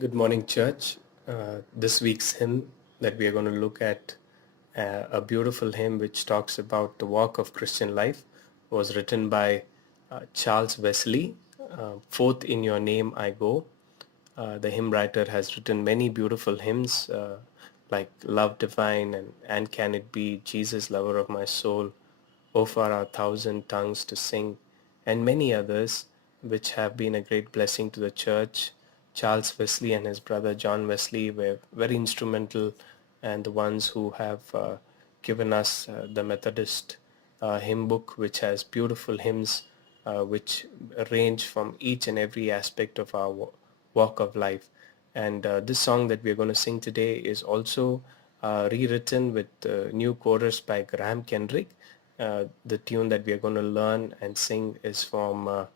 Good morning, church. This week's hymn that we are going to look at, a beautiful hymn which talks about the walk of Christian life, was written by Charles Wesley. Forth in your name I go. The hymn writer has written many beautiful hymns like Love Divine and Can It Be, Jesus, Lover of My Soul, O for our thousand tongues to sing, and many others which have been a great blessing to the church. Charles Wesley and his brother John Wesley were very instrumental and the ones who have given us the Methodist hymn book, which has beautiful hymns which range from each and every aspect of our walk of life. And this song that we're going to sing today is also rewritten with new chorus by Graham Kendrick. The tune that we are going to learn and sing is from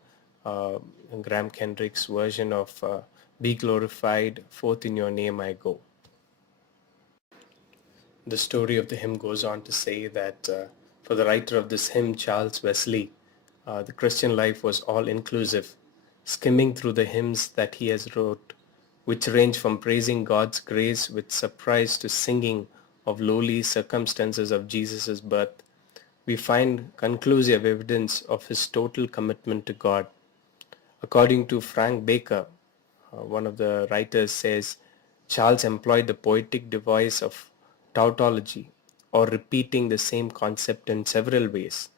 uh, Graham Kendrick's version of Be Glorified, Forth in Your Name I Go. The story of the hymn goes on to say that for the writer of this hymn, Charles Wesley, the Christian life was all inclusive, skimming through the hymns that he has wrote, which range from praising God's grace with surprise to singing of lowly circumstances of Jesus' birth. We find conclusive evidence of his total commitment to God. According to Frank Baker, one of the writers says, Charles employed the poetic device of tautology, or repeating the same concept in several ways.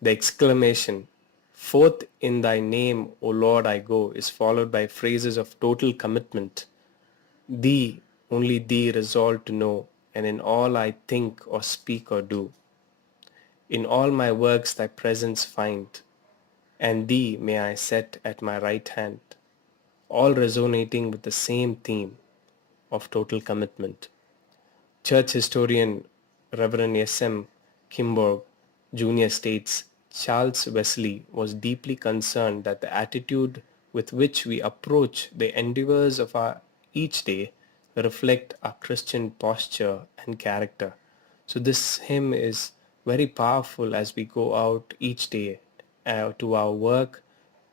The exclamation, Forth in thy name, O Lord, I go, is followed by phrases of total commitment. Thee, only thee resolve to know, and in all I think or speak or do. In all my works thy presence find, and thee may I set at my right hand, all resonating with the same theme of total commitment. Church historian Reverend S.M. Kimborg Jr. states, Charles Wesley was deeply concerned that the attitude with which we approach the endeavors of our each day reflect our Christian posture and character. So this hymn is very powerful as we go out each day to our work,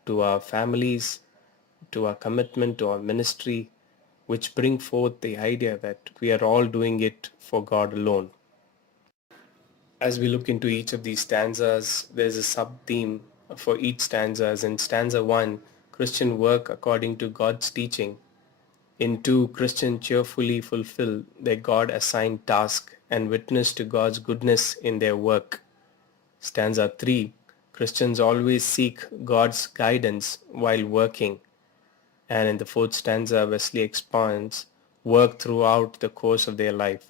to our families, to our commitment to our ministry, which bring forth the idea that we are all doing it for God alone. As we look into each of these stanzas, there's a sub-theme for each stanza. As in stanza 1, Christian work according to God's teaching. In 2, Christian cheerfully fulfill their God-assigned task and witness to God's goodness in their work. Stanza 3, Christians always seek God's guidance while working. And in the 4th stanza, Wesley expounds work throughout the course of their life.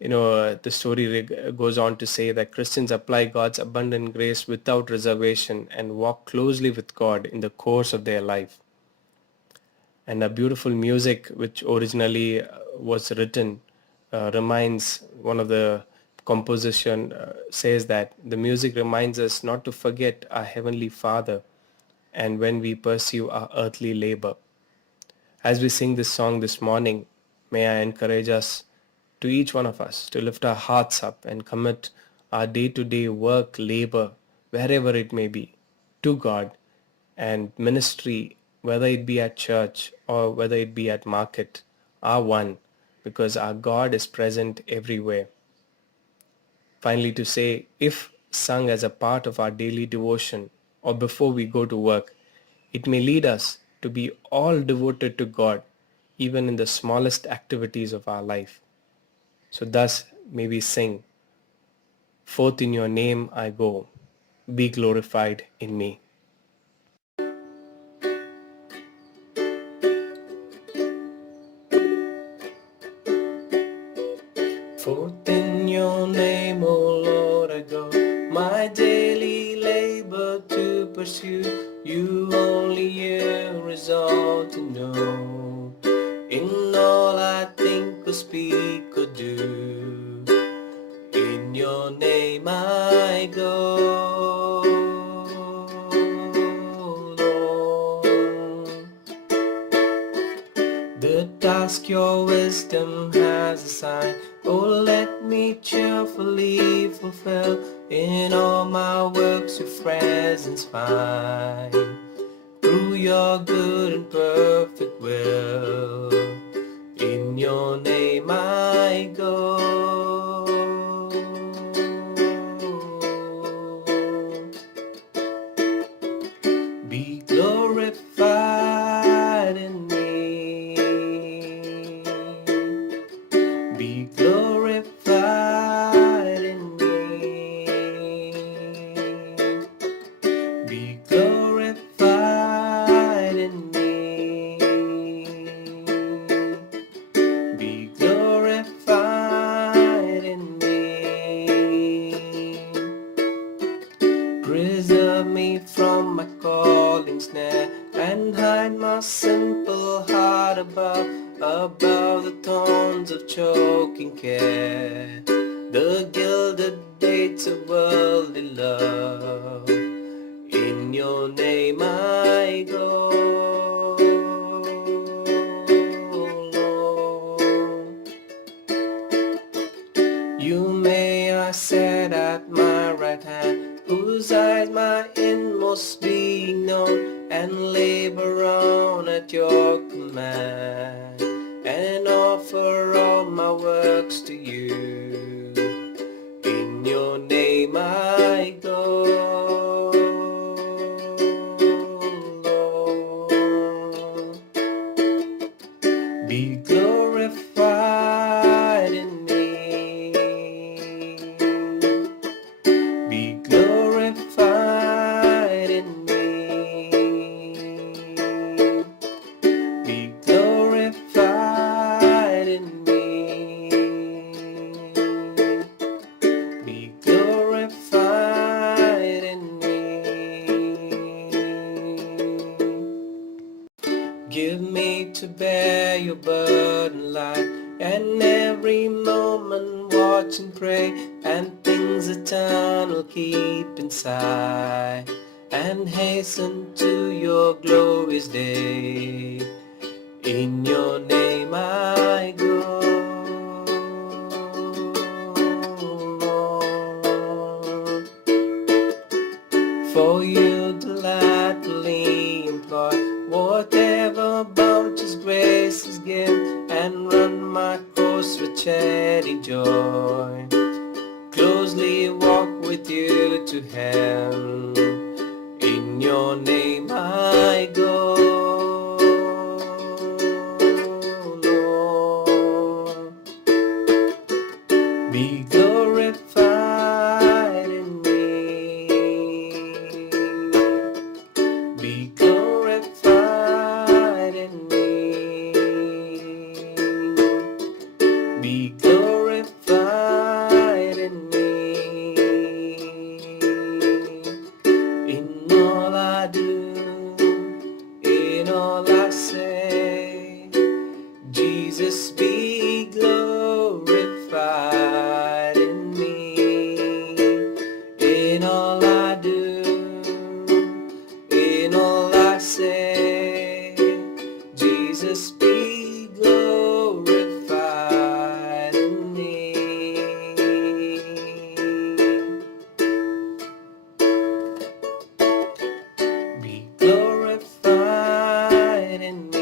The story goes on to say that Christians apply God's abundant grace without reservation and walk closely with God in the course of their life. And a beautiful music which originally was written reminds, one of the composition says that the music reminds us not to forget our Heavenly Father and when we pursue our earthly labor. As we sing this song this morning, may I encourage us, to each one of us, to lift our hearts up and commit our day-to-day work, labor, wherever it may be, to God, and ministry, whether it be at church or whether it be at market, are one, because our God is present everywhere. Finally, to say, if sung as a part of our daily devotion or before we go to work, it may lead us to be all devoted to God, even in the smallest activities of our life. So thus may we sing, Forth in your name I go, be glorified in me. Forth in your name, O Lord, I go, my daily labor to pursue. You only here resolve to know. In all I think or speak or do, in your name I go, Lord. The task your wisdom has assigned, oh, let me cheerfully fulfill. In all my works your presence find. Through your good and perfect will. In your name I go. Be glorified in me. Be glorified in me. Be glorified in me. Be glorified in me. Preserve me from my calling snare, and hide my simple heart above the thorns of choking care, the gilded gates of worldly love. In your name I go, Lord. You may I set at my right hand, whose eyes my inmost being known, and labor on at your command, and offer all my works to you. In your name I go, Lord. Be glorified in me. Be glorified in me. Be glorified in me. Be glorified in me. Give me to bear your burden light, and every moment watch and pray, and things eternal keep inside, and hasten to your glorious day. In your name I go, Lord. For you delightfully employ whatever bounteous grace is given, and run my course with charity joy. Closely walk with you to heaven. In your name I go, Lord. Be glorified in me. Be glorified in me. Be glorified in me. In all I do, in all I say, Jesus be glorified in me. In all I do, in all I say, Jesus be glorified in me. Be glorified in me.